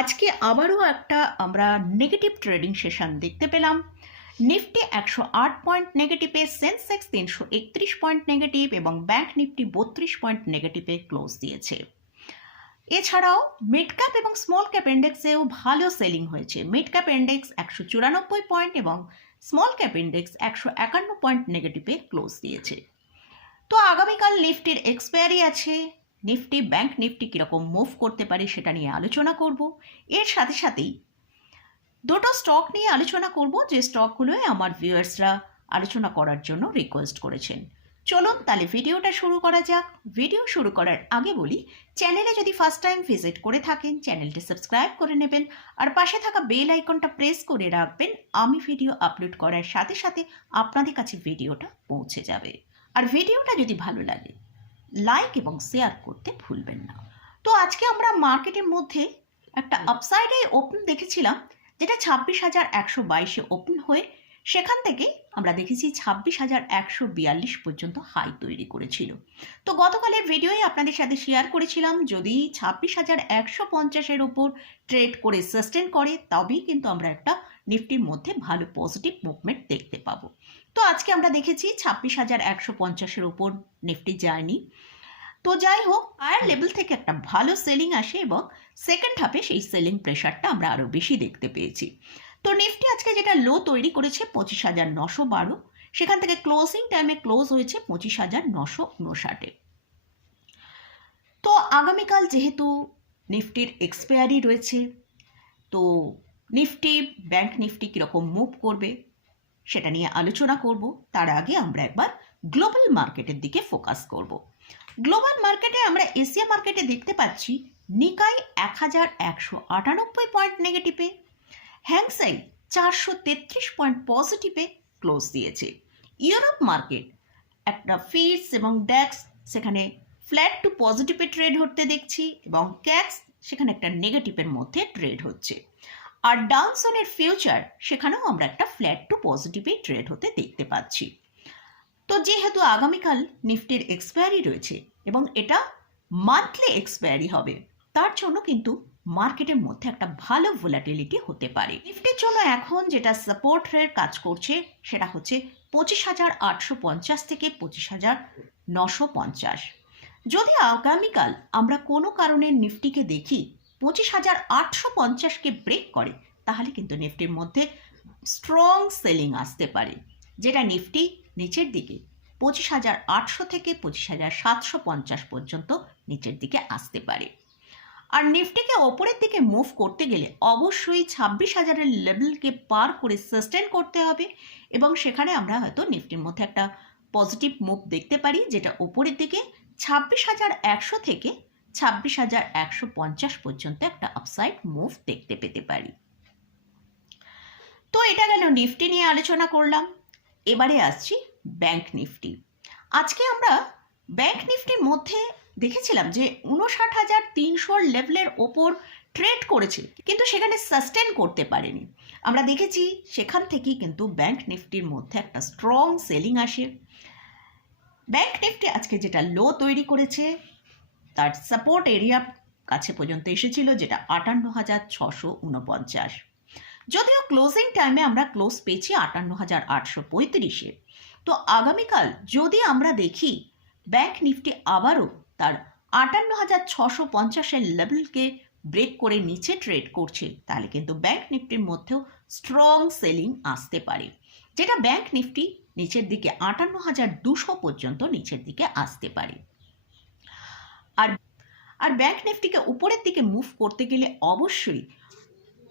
আজকে আবারও একটা আমরা নেগেটিভ ট্রেডিং সেশন দেখতে পেলাম। নিফটি একশো আট পয়েন্ট নেগেটিভে সেন্সেক্স তিনশো একত্রিশ পয়েন্ট নেগেটিভ এবং ব্যাংক নিফটি বত্রিশ পয়েন্ট নেগেটিভে ক্লোজ দিয়েছে। এছাড়াও মিড ক্যাপ এবং স্মল ক্যাপ ইন্ডেক্সেও ভালো সেলিং হয়েছে। মিড ক্যাপ ইন্ডেক্স একশো চুরানব্বই পয়েন্ট এবং স্মল ক্যাপ ইন্ডেক্স একশো একান্ন পয়েন্ট নেগেটিভে ক্লোজ দিয়েছে। তো আগামীকাল নিফটির এক্সপায়ারি আছে। নিফটি ব্যাংক নিফটি কীরকম মুভ করতে পারে সেটা নিয়ে আলোচনা করব। এর সাথে সাথেই দুটো স্টক নিয়ে আলোচনা করব, যে স্টকগুলোয় আমার ভিউয়ার্সরা আলোচনা করার জন্য রিকোয়েস্ট করেছেন। চলুন তাহলে ভিডিওটা শুরু করা যাক। ভিডিও শুরু করার আগে বলি চ্যানেলে যদি ফার্স্ট টাইম ভিজিট করে থাকেন চ্যানেলটি সাবস্ক্রাইব করে নেবেন, আর পাশে থাকা বেল আইকনটা প্রেস করে রাখবেন, আমি ভিডিও আপলোড করার সাথে সাথে আপনাদের কাছে ভিডিওটা পৌঁছে যাবে। আর ভিডিওটা যদি ভালো লাগে লাইক এবং শেয়ার করতে ভুলবেন না। তো আজকে আমরা মার্কেটের মধ্যে একটা আপসাইডে ওপেন দেখেছিলাম যেটা ছাব্বিশ হাজার একশো বাইশে ওপেন হয়ে সেখান থেকে আমরা দেখেছি ছাব্বিশ হাজার একশো বিয়াল্লিশ পর্যন্ত হাই তৈরি করেছিল। তো গতকালের ভিডিওয়ে আপনাদের সাথে শেয়ার করেছিলাম যদি ছাব্বিশ হাজার একশো পঞ্চাশের ওপর ট্রেড করে সাস্টেন করে তবেই কিন্তু আমরা একটা নিফটির মধ্যে ভালো পজিটিভ মুভমেন্ট দেখতে পাবো। তো আজকে আমরা দেখেছি ছাব্বিশ হাজার একশো পঞ্চাশের ওপর নিফটি যায়নি তো যাই হোক আয়ার লেভেল থেকে একটা ভালো সেলিং আসে এবং সেকেন্ড হাফে সেই সেলিং প্রেশারটা আমরা আরও বেশি দেখতে পেয়েছি। তো নিফটি আজকে যেটা লো তৈরি করেছে পঁচিশ হাজার নশো বারো সেখান থেকে ক্লোজিং টাইমে ক্লোজ হয়েছে পঁচিশ হাজার নশো উনষাটে তো আগামীকাল যেহেতু নিফটির এক্সপায়ারি রয়েছে তো নিফটি ব্যাংক নিফটি কীরকম মুভ করবে সেটা নিয়ে আলোচনা করব। তার আগে আমরা একবার গ্লোবাল মার্কেটের দিকে ফোকাস করব। গ্লোবাল মার্কেটে আমরা এশিয়া মার্কেটে দেখতে পাচ্ছি নিকাই এক হাজার একশো আটানব্বই পয়েন্ট নেগেটিভে হ্যাংসাই চারশো তেত্রিশ পয়েন্ট পজিটিভে ক্লোজ দিয়েছে। ইউরোপ মার্কেট একটা ফিস এবং ড্যাক্স সেখানে ফ্ল্যাট টু পজিটিভে ট্রেড হতে দেখছি এবং ক্যাক্স সেখানে একটা নেগেটিভের মধ্যে ট্রেড হচ্ছে। আর ডাউনসনের ফিউচার সেখানেও আমরা একটা ফ্ল্যাট টু পজিটিভে ট্রেড হতে দেখতে পাচ্ছি। তো যেহেতু আগামীকাল নিফটির এক্সপায়ারি রয়েছে এবং এটা মান্থলি এক্সপায়ারি হবে, তার জন্য কিন্তু মার্কেটের মধ্যে একটা ভালো ভোলাটিলিটি হতে পারে। নিফটির জন্য এখন যেটা সাপোর্ট রের কাজ করছে, সেটা হচ্ছে পঁচিশ হাজার আটশো পঞ্চাশ থেকে পঁচিশ হাজার নশো পঞ্চাশ। যদি আগামীকাল আমরা কোনো কারণে নিফটিকে দেখি পঁচিশ হাজার আটশো পঞ্চাশকে ব্রেক করে, তাহলে কিন্তু নিফটির মধ্যে স্ট্রং সেলিং আসতে পারে, যেটা নিফটি নিচের দিকে। পঁচিশ হাজার আটশো থেকে পঁচিশ হাজার সাতশো পঞ্চাশ পর্যন্ত নিচের দিকে আসতে পারে। আর নিফটিকে ওপরের দিকে মুভ করতে গেলে অবশ্যই ছাব্বিশ হাজারের লেভেলকে পার করে সাস্টেন করতে হবে এবং সেখানে আমরা হয়তো নিফটির মধ্যে একটা পজিটিভ মুভ দেখতে পারি, যেটা ওপরের দিকে ছাব্বিশ হাজার একশো থেকে ছাব্বিশ হাজার একশো পঞ্চাশ পর্যন্ত একটা আপসাইড মুভ দেখতে পেতে পারি। তো এটা গেল নিফটি নিয়ে আলোচনা করলাম। এবারে আসছি ব্যাংক নিফটি আজকে আমরা ব্যাংক নিফটির মধ্যে দেখেছিলাম যে উনষাট হাজার তিনশোর লেভেলের ওপর ট্রেড করেছে, কিন্তু সেখানে সাস্টেন করতে পারেনি। আমরা দেখেছি সেখান থেকেই কিন্তু ব্যাংক নিফটির মধ্যে একটা স্ট্রং সেলিং আসে। ব্যাংক নিফটি আজকে যেটা লো তৈরি করেছে, তার সাপোর্ট এরিয়া কাছে পর্যন্ত এসেছিল যেটা আটান্ন হাজার ছশো উনপঞ্চাশ। যদিও ক্লোজিং টাইমে আমরা ক্লোজ পেয়েছি আটান্ন হাজার আটশো পঁয়ত্রিশে। তো আগামীকাল যদি আমরা দেখি ব্যাংক নিফটি আবারও তার আটান্ন হাজার ছশো পঞ্চাশের লেভেলকে ব্রেক করে নিচে ট্রেড করছে, তাহলে কিন্তু ব্যাংক নিফটির মধ্যেও স্ট্রং সেলিং আসতে পারে। যেটা ব্যাংক নিফটি নিচের দিকে আটান্ন হাজার দুশো পর্যন্ত নিচের দিকে আসতে পারে। আর আর ব্যাংক নিফটিকে উপরের দিকে মুভ করতে গেলে অবশ্যই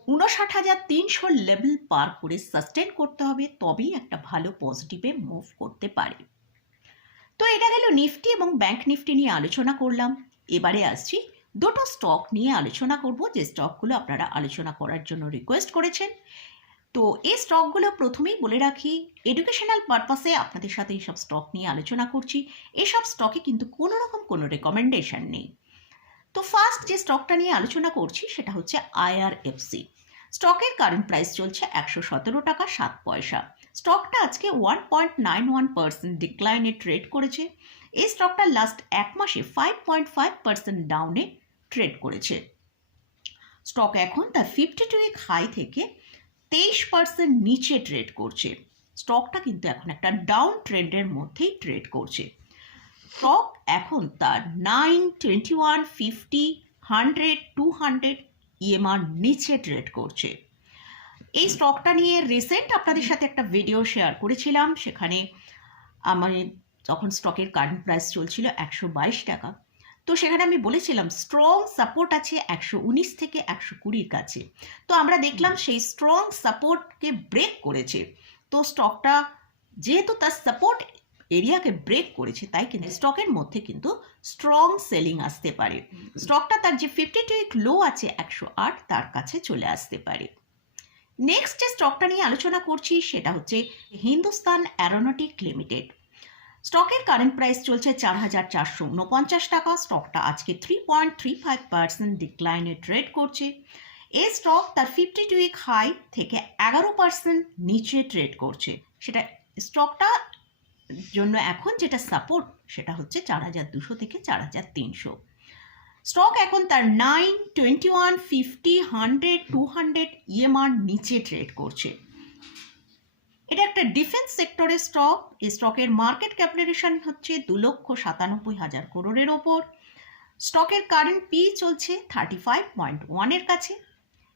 উনষাট হাজার তিনশো লেভেল পার করে সাস্টেন করতে হবে, তবেই একটা ভালো পজিটিভে মুভ করতে পারে। তো এটা গেল নিফটি এবং ব্যাংক নিফটি নিয়ে আলোচনা করলাম। এবারে আসছি দুটো স্টক নিয়ে আলোচনা করব, যে স্টকগুলো আপনারা আলোচনা করার জন্য রিকোয়েস্ট করেছেন। তো এই স্টকগুলো প্রথমেই বলে রাখি এডুকেশনাল পারপাসে আপনাদের সাথে এইসব স্টক নিয়ে আলোচনা করছি। এসব স্টকে কিন্তু কোনো রকম কোনো রেকমেন্ডেশন নেই। তো ফার্স্ট যে স্টকটা নিয়ে আলোচনা করছি সেটা হচ্ছে আইআরএফসি স্টকের কারেন্ট প্রাইস চলছে একশো সতেরো টাকা সাত পয়সা। স্টকটা আজকে one point nine one percent ডিক্লাইনে trade করেছে। এই স্টকটা লাস্ট এক মাসে ফাইভ পয়েন্ট ফাইভ পার্সেন্ট ডাউনে ট্রেড করেছে। স্টক এখন তার ফিফটি টু উইক হাই থেকে তেইশ পার্সেন্ট নিচে ট্রেড করছে। স্টকটা কিন্তু এখন একটা ডাউন ট্রেন্ডের মধ্যেই ট্রেড করছে। স্টক এখন তার nine twenty one fifty hundred two hundred EMR নিচে ট্রেড করছে। এই স্টকটা নিয়ে রিসেন্ট আপনাদের সাথে একটা ভিডিও শেয়ার করেছিলাম। সেখানে আমার তখন স্টকের কারেন্ট প্রাইস চলছিল একশো বাইশ টাকা। তো সেখানে আমি বলেছিলাম স্ট্রং সাপোর্ট আছে একশো উনিশ থেকে একশো কুড়ির কাছে। তো আমরা দেখলাম সেই স্ট্রং সাপোর্টকে ব্রেক করেছে। তো স্টকটা যেহেতু তার সাপোর্ট এরিয়াকে ব্রেক করেছে তাই কিন্তু স্টকের মধ্যে কিন্তু স্ট্রং সেলিং আসতে পারে। স্টকটা তার যে ফিফটি টু উইক লো আছে একশো আট তার কাছে চলে আসতে পারে। নেক্সট যে স্টকটা নিয়ে আলোচনা করছি সেটা হচ্ছে হিন্দুস্তান অ্যারোনটিক লিমিটেড। স্টকের কারেন্ট প্রাইস চলছে চার হাজার চারশো উনপঞ্চাশ টাকা স্টকটা আজকে three point three five percent ডিক্লাইনে trade করছে। এই স্টক তার ফিফটি টু উইক হাই থেকে এগারো পার্সেন্ট নিচে ট্রেড করছে। সেটা স্টকটা জন্য এখন যেটা সাপোর্ট সেটা হচ্ছে চার হাজার দুশো থেকে চার হাজার তিনশো। স্টক এখন তার nine twenty one fifty hundred two hundred EMR নিচে ট্রেড করছে। এটা একটা ডিফেন্স সেক্টরের স্টক এই স্টকের মার্কেট ক্যাপিটালেশন হচ্ছে দু লক্ষ সাতানব্বই হাজার করোড়ের ওপর। স্টকের কারেন্ট পি চলছে থার্টি ফাইভ পয়েন্ট ওয়ানের কাছে।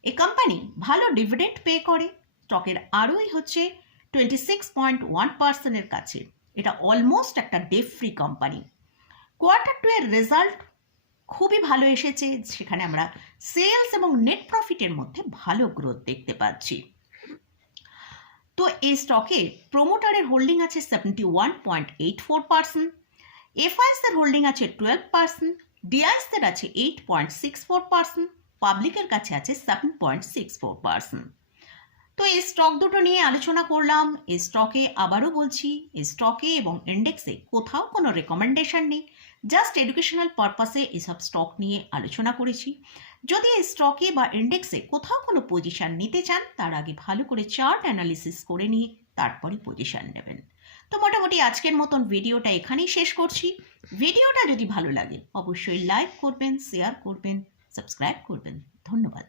এ কোম্পানি ভালো ডিভিডেন্ড পে করে। স্টকের আরোই হচ্ছে টোয়েন্টি সিক্স পয়েন্ট ওয়ান পার্সেন্টের কাছে। এটা অলমোস্ট একটা debt free company quarter two এর রেজাল্ট খুবই ভালো এসেছে, সেখানে আমরা সেলস এবং নেট প্রফিটের মধ্যে ভালো গ্রোথ দেখতে পাচ্ছি। তো এই স্টকে প্রোমোটারের হোল্ডিং আছে seventy one point eight four percent এফআইএসের holding আছে টুয়েলভ পার্সেন্ট ডিআইএসদের আছে eight point six four percent পাবলিকের কাছে আছে seven point six four percent তো এই স্টক দুটো নিয়ে আলোচনা করলাম। এই স্টকে আবারও বলছি, এই স্টকে এবং ইন্ডেক্সে কোথাও কোনো রেকমেন্ডেশন নেই। জাস্ট এডুকেশনাল পারপাসে এসব স্টক নিয়ে আলোচনা করেছি। যদি এই স্টকে বা ইন্ডেক্সে কোথাও কোনো পজিশন নিতে চান, তার আগে ভালো করে চার্ট অ্যানালিসিস করে নিয়ে তারপরে পজিশন নেবেন। তো মোটামুটি আজকের মতন ভিডিওটা এখানেই শেষ করছি। ভিডিওটা যদি ভালো লাগে, অবশ্যই লাইক করবেন শেয়ার করবেন সাবস্ক্রাইব করবেন। ধন্যবাদ।